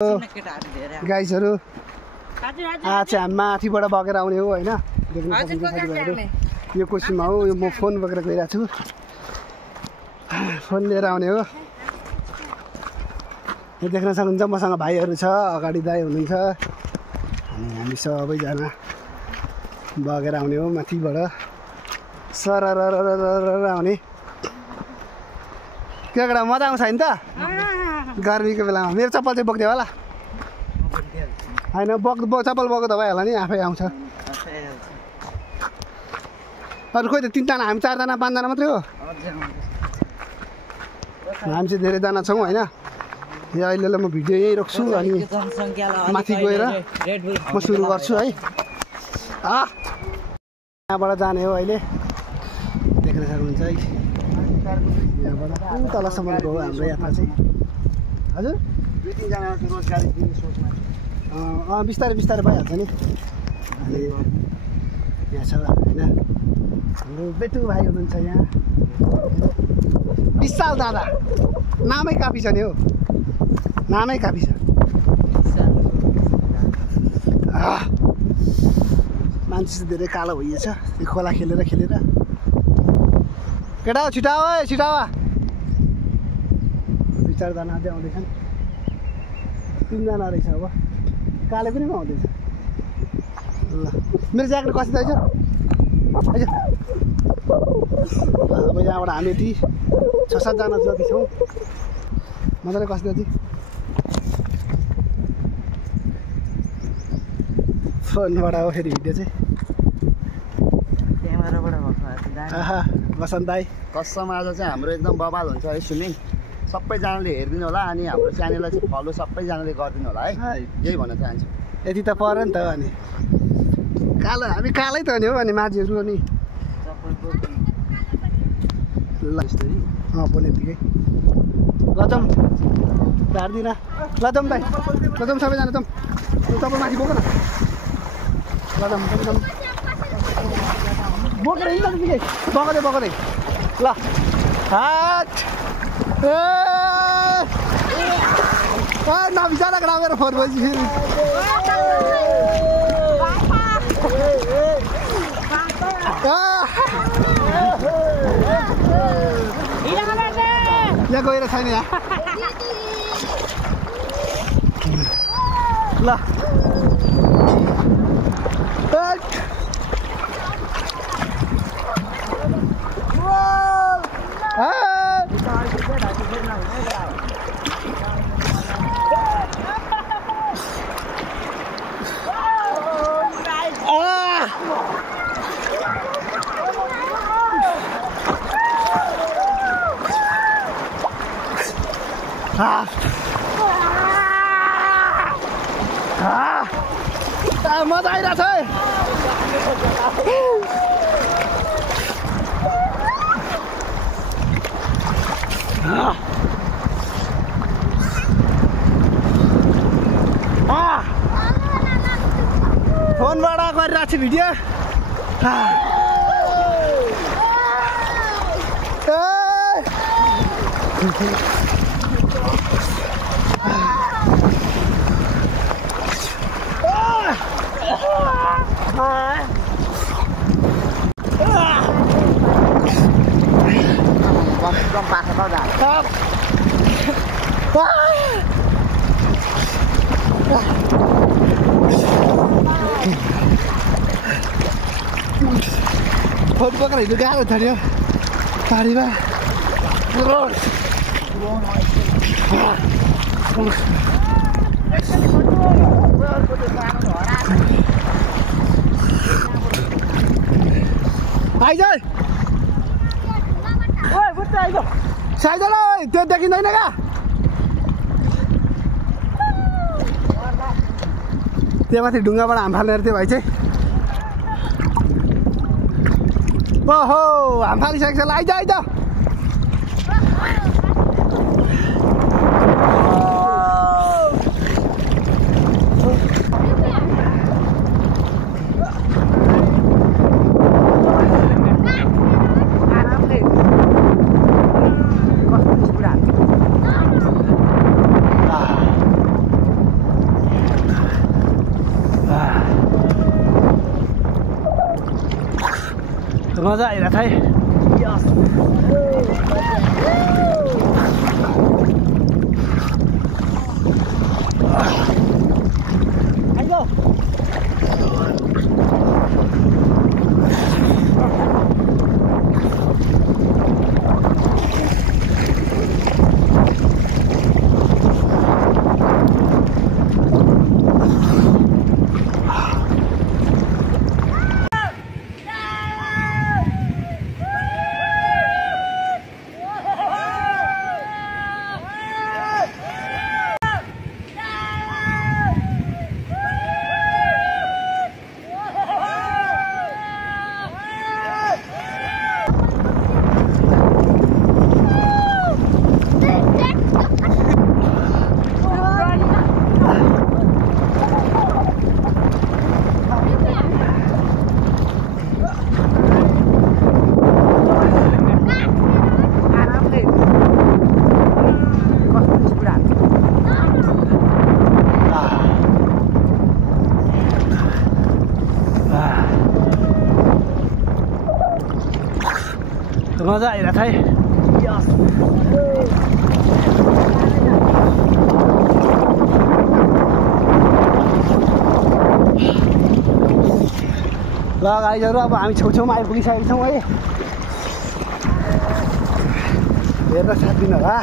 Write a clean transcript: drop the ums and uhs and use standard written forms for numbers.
गाइसहरु आज हामी माथिबाट बगेर आउने हो हैन देख्न सक्नुहुन्छ साथीहरु यो कोसिमा हो यो म फोन बोकेर गइरहेको छु फोन लिएर आउने हो यो देख्न सक्नुहुन्छ मसँग भाइहरु छ अगाडि दाइ हुनुहुन्छ अनि हामी सबैजना बगेर आउने हो माथिबाट सरररररर आउने के गरा मजा आउँछ हैन त गर्मीको बेलामा मेरो चप्पल चाहिँ बोक्दै होला हैन चप्पल बोक्दा त भइहाल्छ नि आफै आउँछ अरु खोइ त 3 जना हामी 4 जना 5 जना मात्रै हो हामी चाहिँ धेरै जना छौं हैन यो अहिले म भिडियो यही रोक्छु अनि माथि गएर म सुरु गर्छु है यहाँबाट जाने हो अहिले देख्न सक्नुहुन्छ है यहाँबाट तलसम्मको हो हाम्रो यात्रा चाहिँ हजुर 2-3 जना रोजगारी दिने सोचमा बिस्तारै बिस्तारै भइहाल्छ नि अनि यहाँ छ हैन हाम्रो बेटु भाइ हुनुहुन्छ यहाँ विशाल दादा नामै काफी छ नि हो नामै काफी छ मान्छे चाहिँ धेरै कालो भइएछ यो खोला खेलेर केटा छिटा हो छिटा 2-4 जना अझै आउँदैछन् 3 जना रहेछ अब काले पनि आउँदैछ ल मेरो ज्याकेट कस्तो रहेछ अब यहाँबाट हामी यति 6-7 जना जति छौँ मजाले कस्तो चाहिँ फोनबाट हो फेरि भिडियो चाहिँ क्यामेराबाट भएको बसन्त दाइ कसम आज चाहिँ हाम्रो एकदम बवाल हुन्छ है स्विमिङ सबैजनाले हेरिदिनु होला अनि हाम्रो च्यानललाई चाहिँ फलो सबैजनाले गरिदिनु होला है यही भन्न चाहन्छु यति त पर्यो नि त अनि कालो हामी कालै त नि हो अनि माझीहरू अनि ल यस्तै बोले यतिकै लजम झार्दिन लजम दाइ लजम सबैजना जाउँ तपाईँ माथि बोक न लजम बोकेर हिँड्छ त्यतिकै बगदै ल हाट नबिचारा रामेर फोन भएपछि फेरि यहाँ गएर छैन यहाँ ल मजा आइरहेछ है फोनबाट गरिरहेको छु भिडियो फोन पक्रेर हिँड्नु गाह्रो छ नि पारीमा साइजल त्यो देखिँदैन क्या त्यो माथि ढुङ्गाबाट हाम फालेर त्यो भाइ चाहिँ ओहो हाम फालिसकेको छ ल आइज मजा आइरहेको है। मजा आइरहेको है। ल गाइजहरू अब हामी छेउछाउमा आइपुगिसकेका छौँ है। हेर्न साथ दिनु होला।